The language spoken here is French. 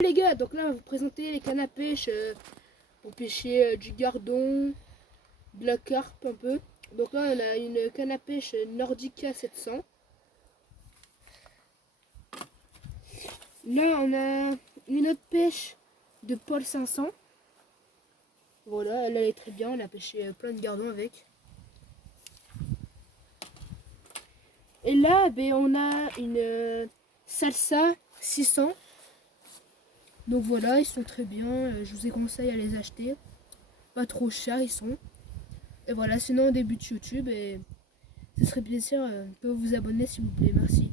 Les gars, donc là on va vous présenter les cannes à pêche pour pêcher du gardon, de la carpe un peu. Donc là on a une canne à pêche Nordica 700. Là on a une autre pêche de Paul 500. Voilà, elle est très bien, on a pêché plein de gardons avec. Et là ben, on a une Salsa 600. Donc voilà, ils sont très bien, je vous conseille à les acheter. Pas trop chers ils sont. Et voilà, sinon on débute YouTube et ce serait plaisir de vous abonner s'il vous plaît, merci.